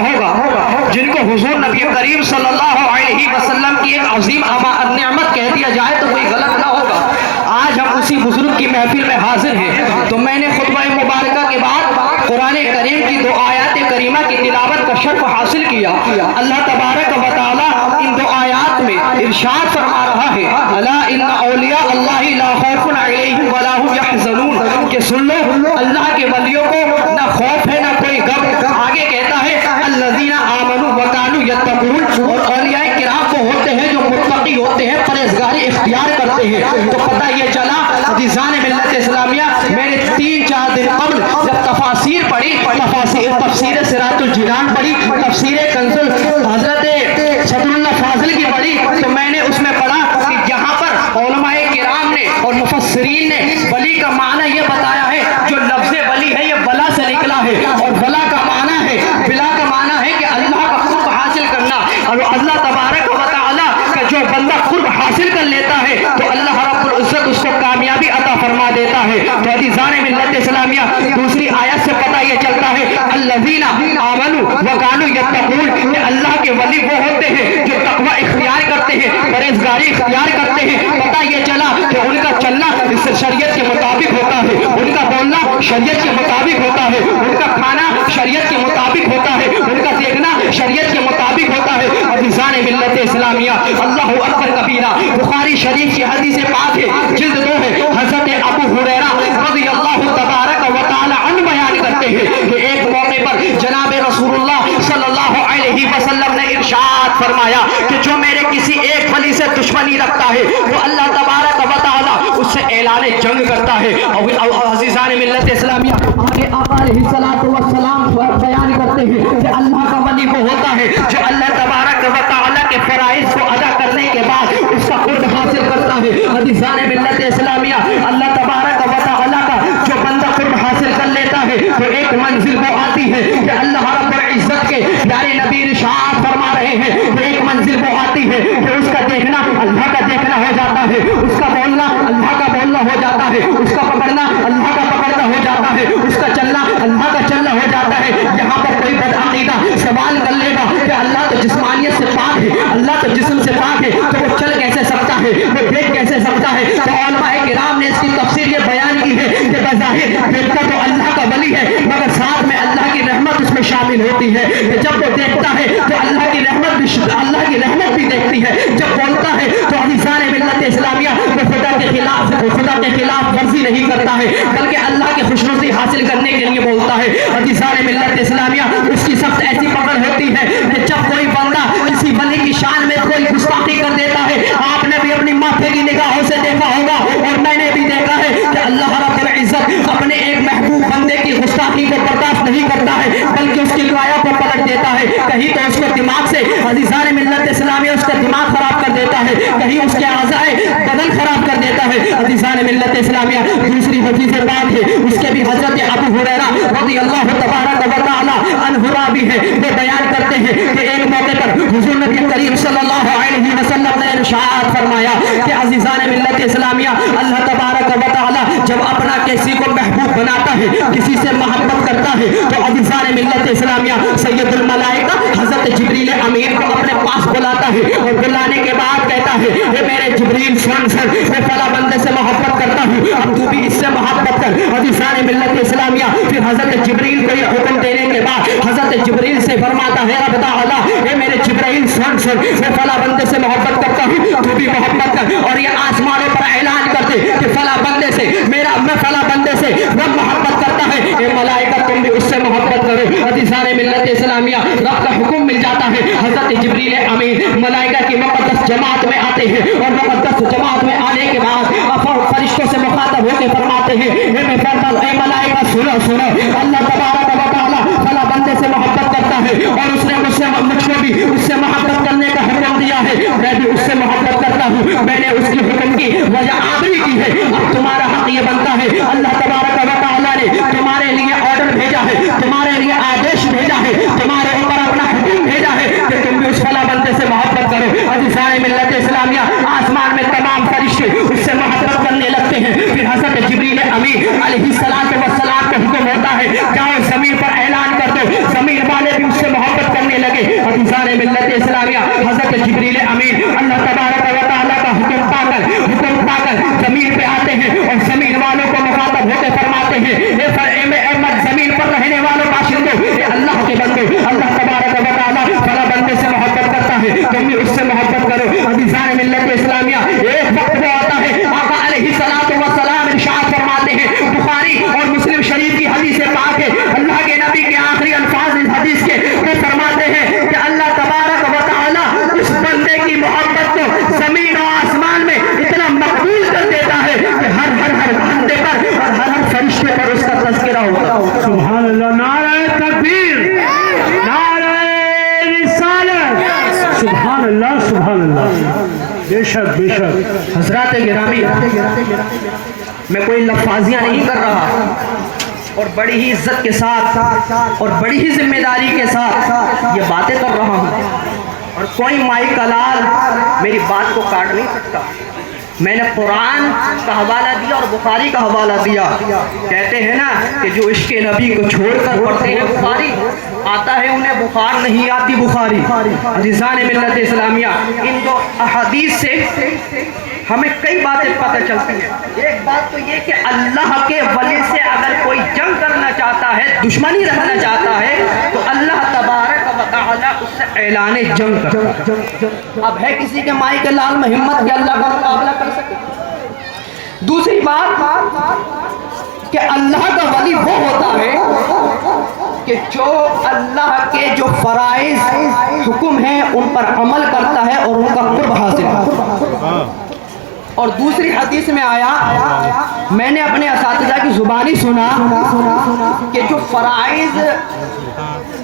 ہوگا جن کو حضور نبی کریم صلی اللہ علیہ وسلم کی ایک عظیم نعمت کہہ دیا جائے تو کوئی غلط نہ ہوگا۔ آج ہم اسی بزرگ کی محفل میں حاضر ہیں، تو میں نے خطبہ مبارکہ کے بعد قرآن کریم کی 2 آیات کریمہ کی تلاوت کا شرف حاصل کیا۔ اللہ تبارک و تعالی ان 2 آیات میں ارشاد فرما رہا ہے، الا ان اولیاء اللہ لا خوف علیہم ولا هم يحزنون، کہ سن لو اللہ کے ولیوں کو نہ خوف ہے نہ کوئی غم۔ آگے کہتا ہے الذین آمنوا وکانوا یتقون، اور اولیاء کرام وہ ہوتے ہیں جو متقی ہوتے ہیں، پرہیزگاری اختیار کرتے ہیں۔ تو پتہ یہ چلا عزیزان ملت اسلامیہ، میں نے 3-4 دن قبل جب تفاسیر پڑھی، تفسیر صراط الجنان پڑھی، تفسیر کنز حضرت صدر اللہ فاضل کی پڑھی، تو میں نے اس میں پڑھا کہ جہاں پر علماء کرام نے اور مفسرین نے ولی کا معنی یہ بتایا ہے، جو لفظ ولی ہے یہ ولا سے نکلا ہے، اور ولا کا معنی ہے، بلا کا معنی ہے کہ اللہ کا قرب حاصل کرنا، اور اللہ تبارک و تعالی کا جو بندہ قرب حاصل کر لیتا ہے تو اللہ رب العزت اس کو کامیابی عطا فرما دیتا ہے۔ تو عزیزان ملت اسلامیہ، دوسری آیت سے پتہ یہ چلتا ہے الذین آمنوا وکانوا یتقون، کہ اللہ کے ولی وہ ہوتے ہیں جو تقوی اختیار کرتے ہیں، پرہیزگاری اختیار کرتے ہیں۔ پتہ یہ چلا کہ ان کا چلنا اس شریعت کے مطابق ہوتا ہے، ان کا بولنا شریعت کے مطابق ہوتا ہے، ان کا کھانا شریعت کے مطابق ہوتا ہے، ان کا دیکھنا شریعت کے مطابق ہوتا ہے۔ عزیزان ملت اسلامیہ، اللہ اکبر کبیرہ، بخاری شریف کی حدیث پاک ہے، جلد 2 ہے، حضرت ابو ہریرہ رضی اللہ تبارک و تعالی عنہ بیان کرتے ہیں کہ ایک موقع پر جناب رسول اللہ صلی اللہ علیہ وسلم نے ارشاد فرمایا کہ جو میرے کسی ایک ولی سے دشمنی رکھتا ہے تو اللہ تبارک و تعالی اس سے اعلان جنگ کرتا ہے۔ اور عزیزان ملت اسلامیہ، آگے آقا علیہ السلام بیان کرتے ہیں کہ اللہ کا ولی وہ ہوتا ہے جو اللہ تبارک و تعالی کے فرائض کو ادا کرنے کے بعد اس کا قرب حاصل کرتا ہے۔ عزیزان ملت اسلامیہ، اللہ تبارک و تعالی کا جو بندہ قرب حاصل کر لیتا ہے تو ایک منزل وہ آتی ہے کہ اللہ رب العزت کے پیارے نبی ارشاد فرما رہے ہیں کہ ایک منزل وہ آتی ہے کہ اس کا دیکھنا اللہ کا دیکھنا ہو جاتا ہے، اس کا بولنا اللہ کا بولنا ہو جاتا ہے، اس کا پکڑنا اللہ کا پکڑنا ہو جاتا ہے، اس کا چلنا اللہ کا چلنا ہو جاتا ہے۔ یہاں پر کوئی بدعقیدہ سوال کر لے گا کہ اللہ تو جسمانیت سے پاک ہے، اللہ تو جسم سے پاک ہے، تو وہ چل کیسے سکتا ہے، وہ دیکھ کیسے سکتا ہے؟ تو علماء کرام نے اس کی تفسیر یہ بیان کی ہے کہ بظاہر دیکھتا تو اللہ کا ولی ہے، مگر ساتھ میں اللہ کی رحمت اس میں شامل ہوتی ہے کہ جب وہ دیکھتا ہے تو اللہ کی رحمت بھی دیکھتی ہے، جب بولتا ہے تو عزیزان ملت اسلامیہ وہ خدا کے خلاف ورزی نہیں کرتا ہے بلکہ اللہ کی خوشنودی حاصل کرنے کے لیے بولتا ہے۔ عزیزان ملت اسلامیہ، اس کی سخت ایسی پکڑ ہوتی ہے کہ جب کوئی بندہ کسی ولی کی شان میں کوئی گستاخی کر دیتا ہے، آپ نے بھی اپنی ماتھے کی نگاہوں سے دیکھا ہوگا اور میں نے بھی دیکھا ہے کہ اللہ رب العزت اپنے ایک محبوب بندے کی گستاخی کو برداشت نہیں کرتا ہے بلکہ اس کی کایا کو پلٹ دیتا ہے، کہیں تو اس کو دماغ سے عزیزان ملت اسلامیہ اس کا دماغ خراب کر دیتا ہے، کہیں اس کے اعضاء بدن خراب کر دیتا ہے۔ عزیزان ملت اسلامیہ، دوسری حدیث پاک ہے، اس کے بھی حضرت ابو ہریرہ رضی اللہ تبارک و تعالی عنہ راوی ہے، وہ بیان کرتے ہیں کہ ایک موقع پر حضور نبی کریم صلی اللہ علیہ وسلم نے ارشاد فرمایا کہ عزیزان ملت اسلامیہ، اللہ تبارک و تعالی جب اپنا کسی کو محبوب بناتا ہے، کسی سے محبت کرتا ہے تو عزیزان ملت اسلامیہ سید الملائکہ حضرت جبریل امین کو اپنے پاس بلاتا ہے اور بلانے کے بعد کہتا ہے اے میرے جبریل سن میں فلاں بندے سے محبت کرتا ہوں، اب تو بھی اس سے محبت کر۔ عزیزان ملت اسلامیہ، پھر حضرت جبریل کو یہ حکم دینے کے بعد حضرت جبریل سے فرماتا ہے رب تعالی اے میرے جبریل سن میں فلاں بندے سے محبت کرتا ہوں، تو بھی محبت کر، اور یہ آسمانوں پر اعلان کر دے کہ فلاں بندے سے میں فلاں بندے سے رب محبت کرتا ہے، اے ملائکہ تم بھی اس سے محبت کرو۔ عزیزان ملت اسلامیہ، رب کا حکم مل جاتا ہے، حضرت جبریل امین ملائکہ کی مقدس جماعت میں آتے ہیں اور مقدس جماعت میں آنے کے بعد فرشتوں سے مخاطب ہو کے فرماتے ہیں اے ملائکہ سنو، اللہ تبارک و تعالی فلاں بندے سے محبت کرتا ہے اور اس نے مجھ کو بھی اس سے محبت کرنے کا حکم دیا ہے، میں بھی اس سے محبت کرتا ہوں، میں نے اس کے حکم کی وجہ آوری کی ہے، اب تمہارا حق یہ بنتا ہے، اللہ تبارک و تعالی نے تمہارے لیے آرڈر بھیجا ہے، تمہارے لیے آدیش بھیجا ہے، تمہارے اوپر اپنا حکم بھیجا ہے کہ تم بھی اس فلاں بندے سے محبت کرو۔ عزیزان ملت اسلامیہ، آسمان میں تمام فرشتے اس سے محبت کرنے لگتے ہیں، پھر حضرت جبریل امین علیہ السلام کا حکم ہوتا ہے جاؤ زمین پر اعلان کر دو، زمین والے بھی اس سے محبت کرو. اللہ تبارک و تعالی فلاں بندے سے محبت کرتا ہے, تم بھی اس سے محبت کرو. عزیزان ملت اسلامیہ, ایک وقت وہ آتا ہے آقا علیہ الصلوۃ والسلام ارشاد فرماتے ہیں, بخاری اور مسلم شریف کی حدیث پاک ہے, اللہ کے نبی کے آخری الفاظ اس حدیث کے وہ فرماتے ہیں کہ اللہ تبارک و تعالی اس بندے کی محبت کو زمین و آسمان میں اتنا مقبول کر دیتا ہے کہ ہر بندے پر اور ہر فرشتے پر اس کا تذکرہ ہوتا ہے. سبحان اللہ. نعرہ تکبیر, نعرہ رسالت. سبحان اللہ, سبحان اللہ. بے شک, بے شک. حضرات گرامی, میں کوئی لفاظیاں نہیں کر رہا اور بڑی ہی عزت کے ساتھ اور بڑی ہی ذمہ داری کے ساتھ یہ باتیں کر رہا ہوں, اور کوئی مائی کلال میری بات کو کاٹ نہیں سکتا. میں نے قرآن کا حوالہ دیا اور بخاری کا حوالہ دیا. کہتے ہیں نا کہ جو عشق نبی کو چھوڑ کر پڑھتے ہیں بخاری, آتا ہے انہیں بخار نہیں آتی بخاری. عزیزان ملت اسلامیہ, ان دو احادیث سے ہمیں کئی باتیں پتہ چلتی ہیں. ایک بات تو یہ کہ اللہ کے ولی سے اگر کوئی جنگ کرنا چاہتا ہے, دشمنی رکھنا چاہتا ہے, تو اللہ تبارک و تعالی اس سے اعلان جنگ کرتا ہے. اب ہے کسی کے مائی کے لال میں ہمت کہ اللہ کا مقابلہ کر سکے؟ دوسری بات کہ اللہ کا ولی وہ ہوتا ہے کہ جو اللہ کے جو فرائض حکم ہیں ان پر عمل کرتا ہے اور ان کا قرب حاصل کرتا ہے. اور دوسری حدیث میں آیا, میں نے اپنے اساتذہ کی زبانی سنا کہ جو فرائض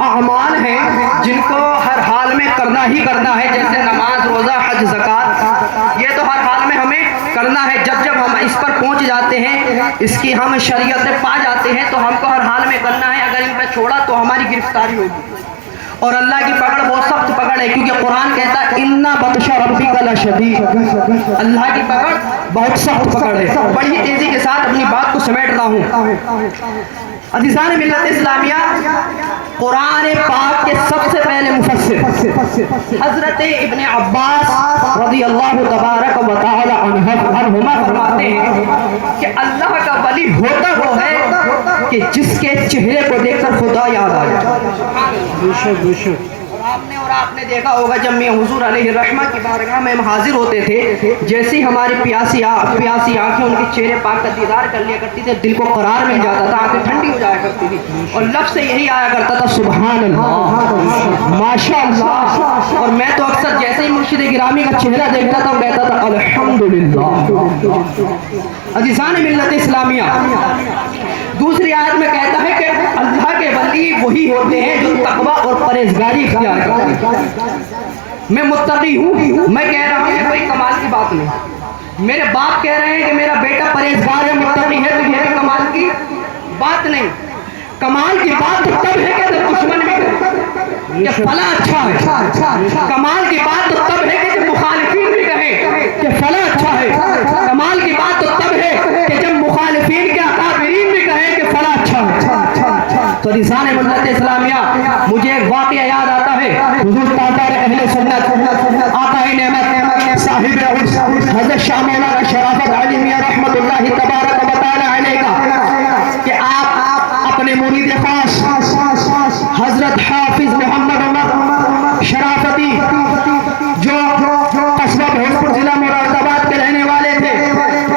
اعمال ہیں جن کو ہر حال میں کرنا ہی کرنا ہے, جیسے نماز, روزہ, حج, زکوٰۃ, یہ تو ہر حال میں ہمیں کرنا ہے. جب ہم اس پر پہنچ جاتے ہیں, اس کی ہم شریعت پا جاتے ہیں, تو ہم کو ہر حال میں کرنا ہے. اگر ان پہ چھوڑا تو ہماری گرفتاری ہوگی, اور اللہ کی پکڑ بہت سخت پکڑ ہے, کیونکہ قرآن کہتا ہے اِنَّ بَطْشَ رَبِّكَ لَشَدِيدٌ. اللہ کی پکڑ بہت سخت پکڑ ہے. بڑی تیزی کے ساتھ اپنی بات کو سمیٹ رہا ہوں. عزیزان ملت اسلامیہ, قرآن پاک کے سب سے پہلے مفسر حضرت ابن عباس رضی اللہ تبارک و تعالی عنہما فرماتے ہیں کہ اللہ کا ولی ہوتا وہ ہے کہ جس کے چہرے کو دیکھ کر خدا یاد آ جائے. آپ نے دیکھا ہوگا جب میں حضور علیہ الرحمہ کی بارگاہ میں حاضر ہوتے تھے, جیسی ہماری پیاسی آنکھیں ان کے چہرے پاک کا دیدار کر لیا کرتی تھی, دل کو قرار مل جاتا تھا, آنکھیں ٹھنڈی ہو جایا کرتی تھی, اور لفظ سے یہی آیا کرتا تھا سبحان اللہ, ماشاء اللہ. اور میں تو اکثر جیسے ہی مرشد گرامی کا چہرہ دیکھتا تھا کہتا تھا الحمدللہ. عزیزان ملت اسلامیہ, دوسری آیت میں کہتا ہے کہ اللہ کے ولی وہی ہوتے ہیں جو تقوی اور پرہیزگاری اختیار کرتے ہیں. میں متقی ہوں, میں کہہ رہا ہوں کہ کوئی کمال کی بات نہیں. میرے باپ کہہ رہے ہیں کہ میرا بیٹا پرہیزگار ہے, متقی ہے, تو یہ کمال کی بات نہیں. کمال کی بات تو تب ہے کہ جب دشمن بھی کہے کہ فلاں اچھا ہے. کمال کی بات تو تب ہے کہ جب مخالفین بھی کہیں کہ فلاں اچھا ہے. کمال کی بات تو تب ہے کہ جب مخالفین کے اکابرین بھی کہیں کہ فلاں اچھا ہے. تو عزیزان ملت اسلامیہ, مجھے ایک واقعہ یاد آتا ہے. حضور تاجدار اہل سنت آقا نعمت صاحب حضرت شاہ مولانا شرافت علی میاں رحمت اللہ تبارک و تعالی علیہ کا کہ آپ اپنے مرید خاص حضرت حافظ محمد عمر شرافتی جو قصبہ بھوجپور ضلع مراد آباد کے رہنے والے تھے,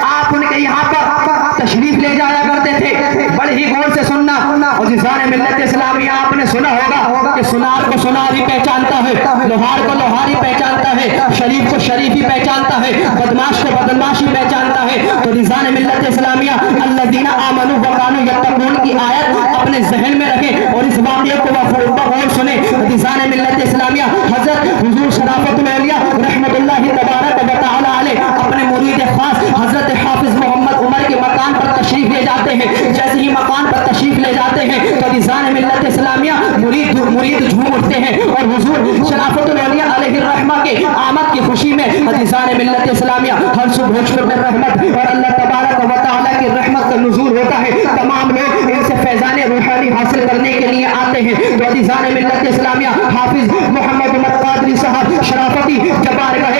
آپ ان کے یہاں پر تشریف لے جایا کرتے تھے. بڑے ہی غور سے سننا. اور عزیزان ملت اسلامیہ, آپ نے سنا ہوگا کہ سنار کو سنار ہی پہچانتا ہے, لوہار کو لوہار ہی پہچانتا ہے, شریف کو شریف ہی پہچانتا ہے, بدماش کو بدماش ہی پہچانتا ہے. تو عزیزان ملت اسلامیہ, الذین آمنوا وکانوا یتقون کی آیت اپنے ذہن میں رکھیں اور اس واقعے کو بغور سنیں. عزیزان ملت اسلامیہ, حضرت حضور شرافت الاولیاء رحمت اللہ تبارک و تعالی علیہ اپنے مرید خاص حضرت حافظ محمد عمر کے مکان پر تشریف لے جاتے ہیں. جیسے ہی مکان پر تشریف لے جاتے ہیں تو عزیزان ملت اسلامیہ مرید جھوم اٹھتے ہیں, اور حضور شرافت الاولیاء علیہ الرحمہ کے آمد کی خوشی میں عزیزان ملت اسلامیہ ہر صبح بھوجپور میں رحمت اور اللہ تبارک و تعالی کی رحمت کا نزول ہوتا ہے. تمام لوگ ان سے فیضان روحانی حاصل کرنے کے لیے آتے ہیں. تو عزیزان ملت اسلامیہ, حافظ محمد عمر قادری صاحب شرافتی جب بارگاہ